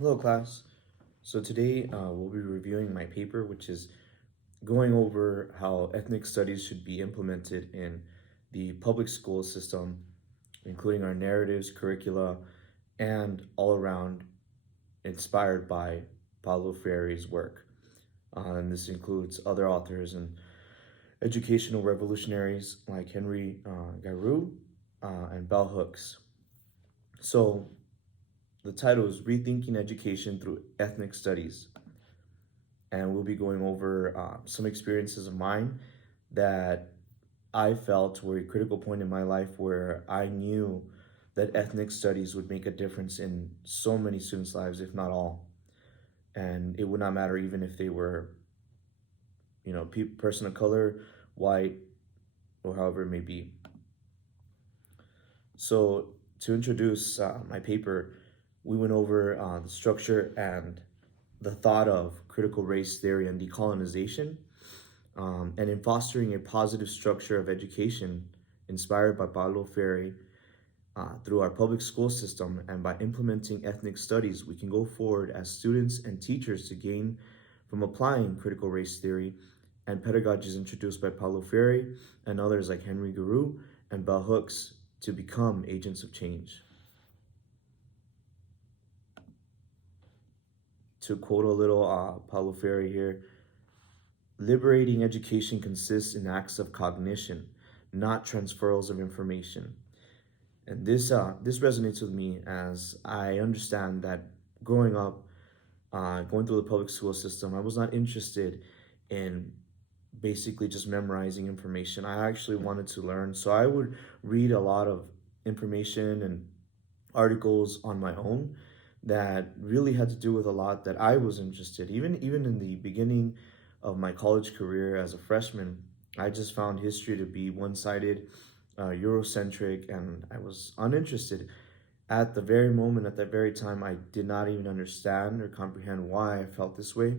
Hello, class. So today we'll be reviewing my paper, which is going over how ethnic studies should be implemented in the public school system, including our narratives, curricula, and all around inspired by Paulo Freire's work. And this includes other authors and educational revolutionaries like Henry Giroux and bell hooks. So the title is Rethinking Education Through Ethnic Studies, and we'll be going over some experiences of mine that I felt were a critical point in my life where I knew that ethnic studies would make a difference in so many students' lives, if not all. And it would not matter even if they were, person of color, white, or however it may be. So to introduce my paper, we went over the structure and the thought of critical race theory and decolonization, and in fostering a positive structure of education inspired by Paulo Freire through our public school system, and by implementing ethnic studies, we can go forward as students and teachers to gain from applying critical race theory and pedagogies introduced by Paulo Freire and others like Henry Giroux and bell hooks to become agents of change. To quote a little Paulo Freire here, liberating education consists in acts of cognition, not transferals of information. And this resonates with me as I understand that growing up, going through the public school system, I was not interested in basically just memorizing information. I actually wanted to learn, so I would read a lot of information and articles on my own that really had to do with a lot that I was interested. Even in the beginning of my college career as a freshman, I just found history to be one-sided, Eurocentric, and I was uninterested. At the very moment, at that very time, I did not even understand or comprehend why I felt this way.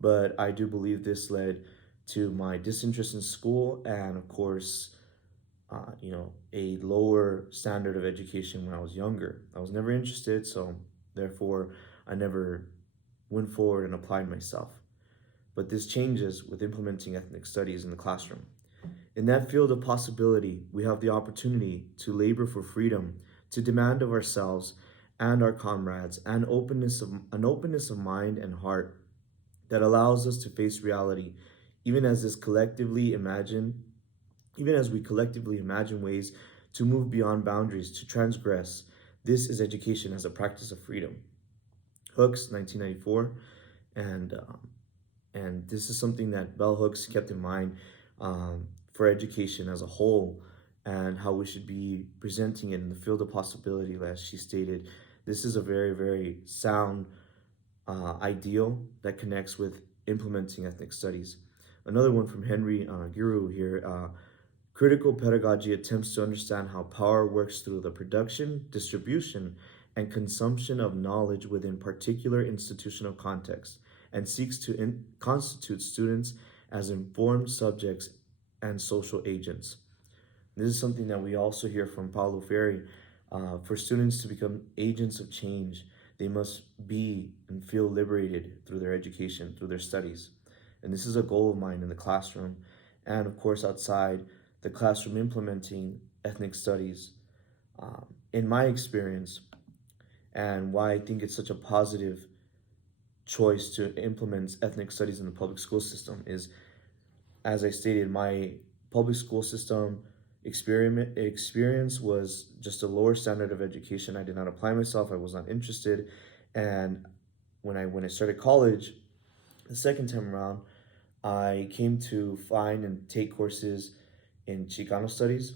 But I do believe this led to my disinterest in school and, of course, a lower standard of education when I was younger. I was never interested, so therefore I never went forward and applied myself. But this changes with implementing ethnic studies in the classroom. In that field of possibility, we have the opportunity to labor for freedom, to demand of ourselves and our comrades an openness of mind and heart that allows us to face reality, even as we collectively imagine ways to move beyond boundaries, to transgress. This is education as a practice of freedom. Hooks, 1994, and this is something that bell hooks kept in mind for education as a whole, and how we should be presenting it in the field of possibility. As she stated, this is a very, very sound ideal that connects with implementing ethnic studies. Another one from Henry Giroux here. Critical pedagogy attempts to understand how power works through the production, distribution, and consumption of knowledge within particular institutional contexts, and seeks to constitute students as informed subjects and social agents. This is something that we also hear from Paulo Freire. For students to become agents of change, they must be and feel liberated through their education, through their studies. And this is a goal of mine in the classroom, and of course outside the classroom, implementing ethnic studies. In my experience, and why I think it's such a positive choice to implement ethnic studies in the public school system is, as I stated, my public school system experience was just a lower standard of education. I did not apply myself. I was not interested. And when I started college, the second time around, I came to find and take courses in Chicano studies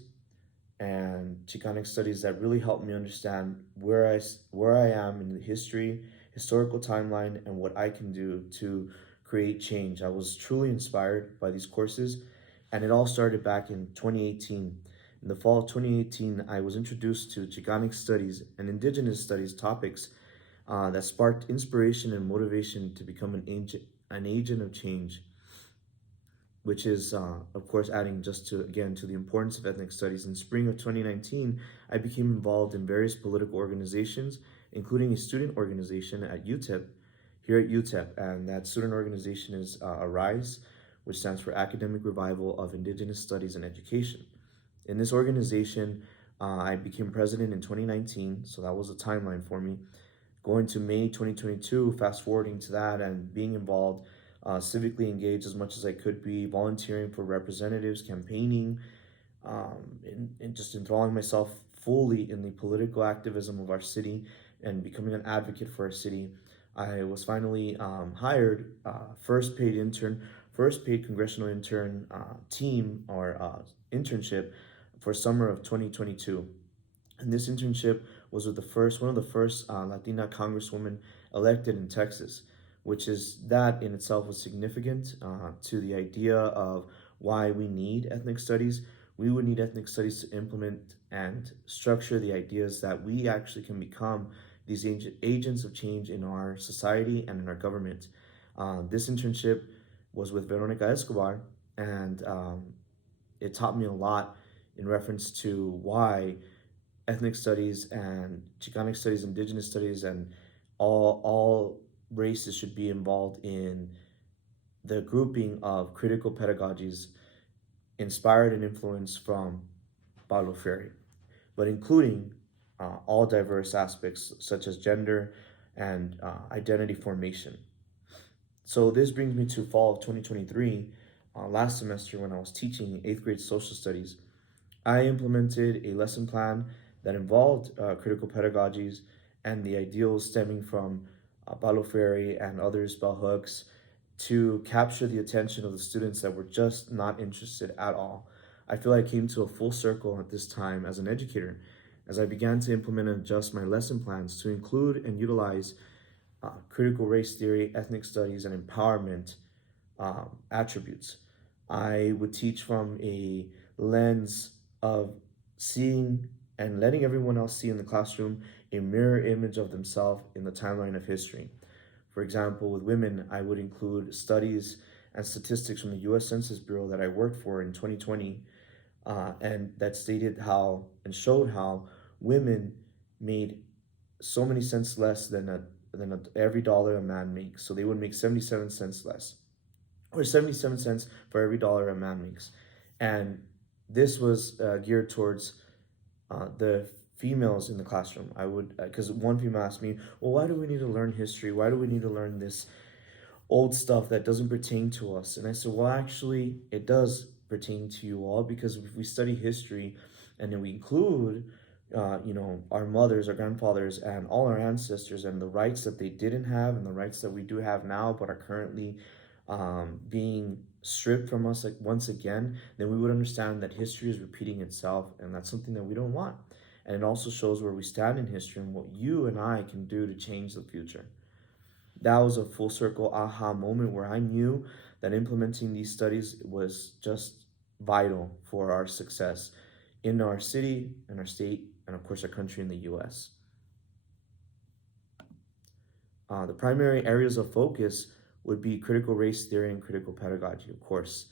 and Chicanic studies that really helped me understand where I am in the historical timeline, and what I can do to create change. I was truly inspired by these courses, and it all started back in 2018. In the fall of 2018, I was introduced to Chicanic studies and indigenous studies topics that sparked inspiration and motivation to become an agent of change, which is, of course, adding just to the importance of ethnic studies. In spring of 2019, I became involved in various political organizations, including a student organization at UTEP, here at UTEP, and that student organization is ARISE, which stands for Academic Revival of Indigenous Studies and Education. In this organization, I became president in 2019, so that was a timeline for me. Going to May 2022, fast forwarding to that, and being involved, civically engaged as much as I could be, volunteering for representatives, campaigning, and just enthralling myself fully in the political activism of our city and becoming an advocate for our city. I was finally hired, first paid congressional intern team or internship for summer of 2022. And this internship was with one of the first Latina congresswomen elected in Texas, which is that in itself was significant to the idea of why we need ethnic studies. We would need ethnic studies to implement and structure the ideas that we actually can become these agents of change in our society and in our government. This internship was with Veronica Escobar, and it taught me a lot in reference to why ethnic studies and Chicanic studies, indigenous studies, and all races should be involved in the grouping of critical pedagogies inspired and influenced from Paulo Freire, but including all diverse aspects such as gender and identity formation. So this brings me to fall of 2023, last semester when I was teaching 8th grade social studies. I implemented a lesson plan that involved critical pedagogies and the ideals stemming from Paulo Freire and others, bell hooks, to capture the attention of the students that were just not interested at all. I feel I came to a full circle at this time as an educator, as I began to implement and adjust my lesson plans to include and utilize critical race theory, ethnic studies, and empowerment attributes. I would teach from a lens of seeing and letting everyone else see in the classroom a mirror image of themselves in the timeline of history. For example, with women, I would include studies and statistics from the US Census Bureau that I worked for in 2020, and that stated how and showed how women made so many cents less than every dollar a man makes. So they would make 77 cents less, or 77 cents for every dollar a man makes. And this was geared towards the females in the classroom. I would, because one female asked me, well, why do we need to learn history? Why do we need to learn this old stuff that doesn't pertain to us? And I said, well, actually, it does pertain to you all, because if we study history and then we include, our mothers, our grandfathers, and all our ancestors, and the rights that they didn't have and the rights that we do have now but are currently being stripped from us like once again, then we would understand that history is repeating itself, and that's something that we don't want. And it also shows where we stand in history and what you and I can do to change the future. That was a full circle aha moment where I knew that implementing these studies was just vital for our success in our city and our state and of course our country in the US. The primary areas of focus would be critical race theory and critical pedagogy, of course.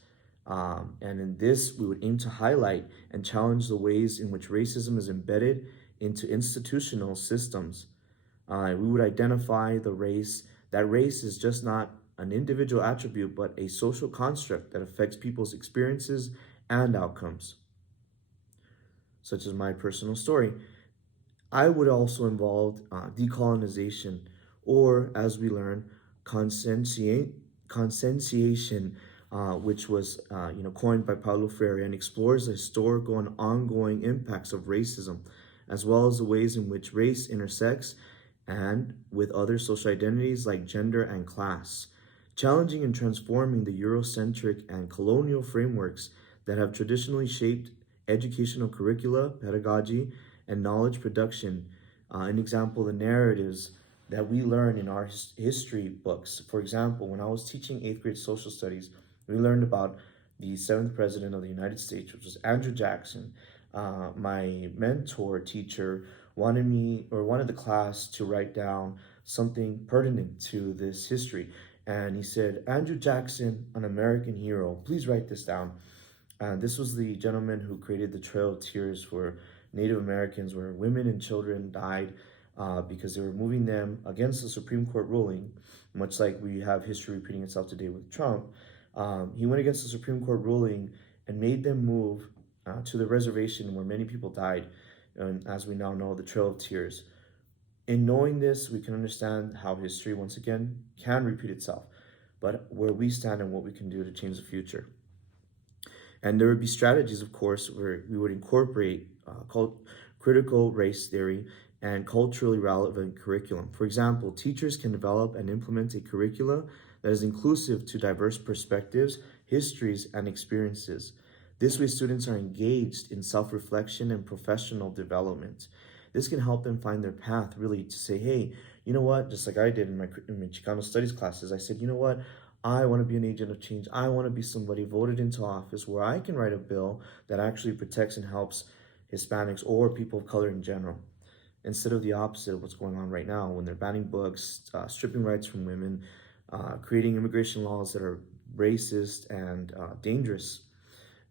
And in this, we would aim to highlight and challenge the ways in which racism is embedded into institutional systems. We would identify that race is just not an individual attribute, but a social construct that affects people's experiences and outcomes, such as my personal story. I would also involve decolonization, or as we learn, conscientiation, which was coined by Paulo Freire, and explores the historical and ongoing impacts of racism, as well as the ways in which race intersects and with other social identities like gender and class, challenging and transforming the Eurocentric and colonial frameworks that have traditionally shaped educational curricula, pedagogy, and knowledge production. An example, the narratives that we learn in our history books. For example, when I was teaching 8th grade social studies, we learned about the 7th president of the United States, which was Andrew Jackson. My mentor teacher wanted the class to write down something pertinent to this history. And he said, Andrew Jackson, an American hero, please write this down. This was the gentleman who created the Trail of Tears for Native Americans, where women and children died because they were moving them against the Supreme Court ruling, much like we have history repeating itself today with Trump. He went against the Supreme Court ruling and made them move to the reservation where many people died, and as we now know, the Trail of Tears. In knowing this, we can understand how history, once again, can repeat itself, but where we stand and what we can do to change the future. And there would be strategies, of course, where we would incorporate critical race theory and culturally relevant curriculum. For example, teachers can develop and implement a curricula that is inclusive to diverse perspectives, histories, and experiences. This way, students are engaged in self-reflection and professional development. This can help them find their path, really, to say, hey, you know what, just like I did in my Chicano studies classes, I said, you know what, I want to be an agent of change. I want to be somebody voted into office where I can write a bill that actually protects and helps Hispanics or people of color in general, instead of the opposite of what's going on right now when they're banning books, stripping rights from women, creating immigration laws that are racist and dangerous.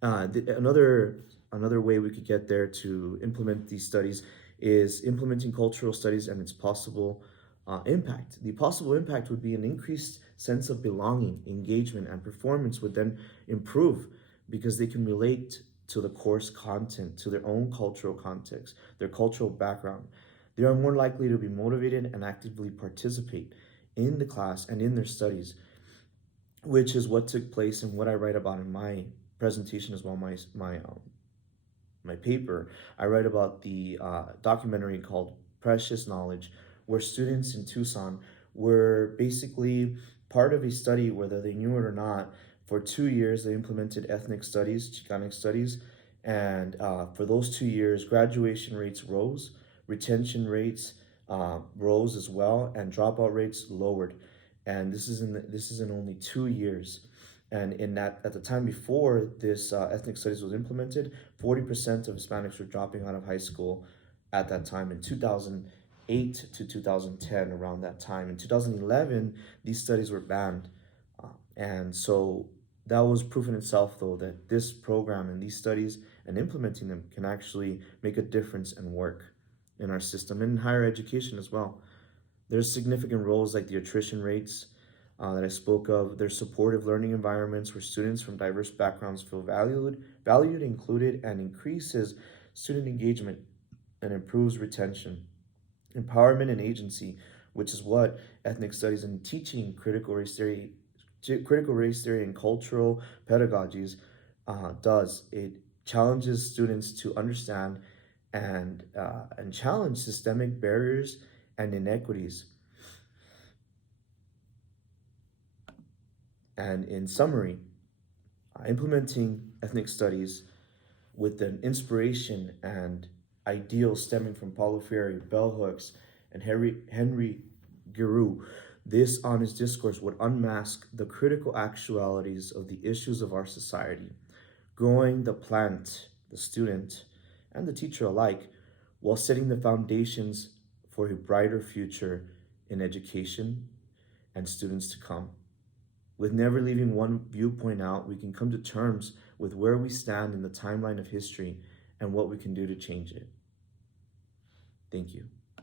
Another way we could get there to implement these studies is implementing cultural studies and its possible impact. The possible impact would be an increased sense of belonging, engagement, and performance would then improve because they can relate to the course content, to their own cultural context, their cultural background. They are more likely to be motivated and actively participate in the class and in their studies, which is what took place and what I write about in my presentation as well, my paper. I write about the documentary called Precious Knowledge, where students in Tucson were basically part of a study, whether they knew it or not. For 2 years, they implemented ethnic studies, Chicanic studies, and for those 2 years, graduation rates rose, retention rates rose as well, and dropout rates lowered. And this is in only 2 years. And in that, at the time before this ethnic studies was implemented, 40% of Hispanics were dropping out of high school at that time in 2008 to 2010, around that time. In 2011, these studies were banned. And so that was proof in itself, though, that this program and these studies and implementing them can actually make a difference and work in our system and in higher education as well. There's significant roles like the attrition rates that I spoke of. There's supportive learning environments where students from diverse backgrounds feel valued, included, and increases student engagement and improves retention. Empowerment and agency, which is what ethnic studies and teaching critical race theory and cultural pedagogies does. It challenges students to understand and challenge systemic barriers and inequities. And in summary, implementing ethnic studies with an inspiration and ideal stemming from Paulo Freire, bell hooks, and Henry Giroux, this honest discourse would unmask the critical actualities of the issues of our society, growing the plant, the student, and the teacher alike, while setting the foundations for a brighter future in education and students to come. With never leaving one viewpoint out, we can come to terms with where we stand in the timeline of history and what we can do to change it. Thank you.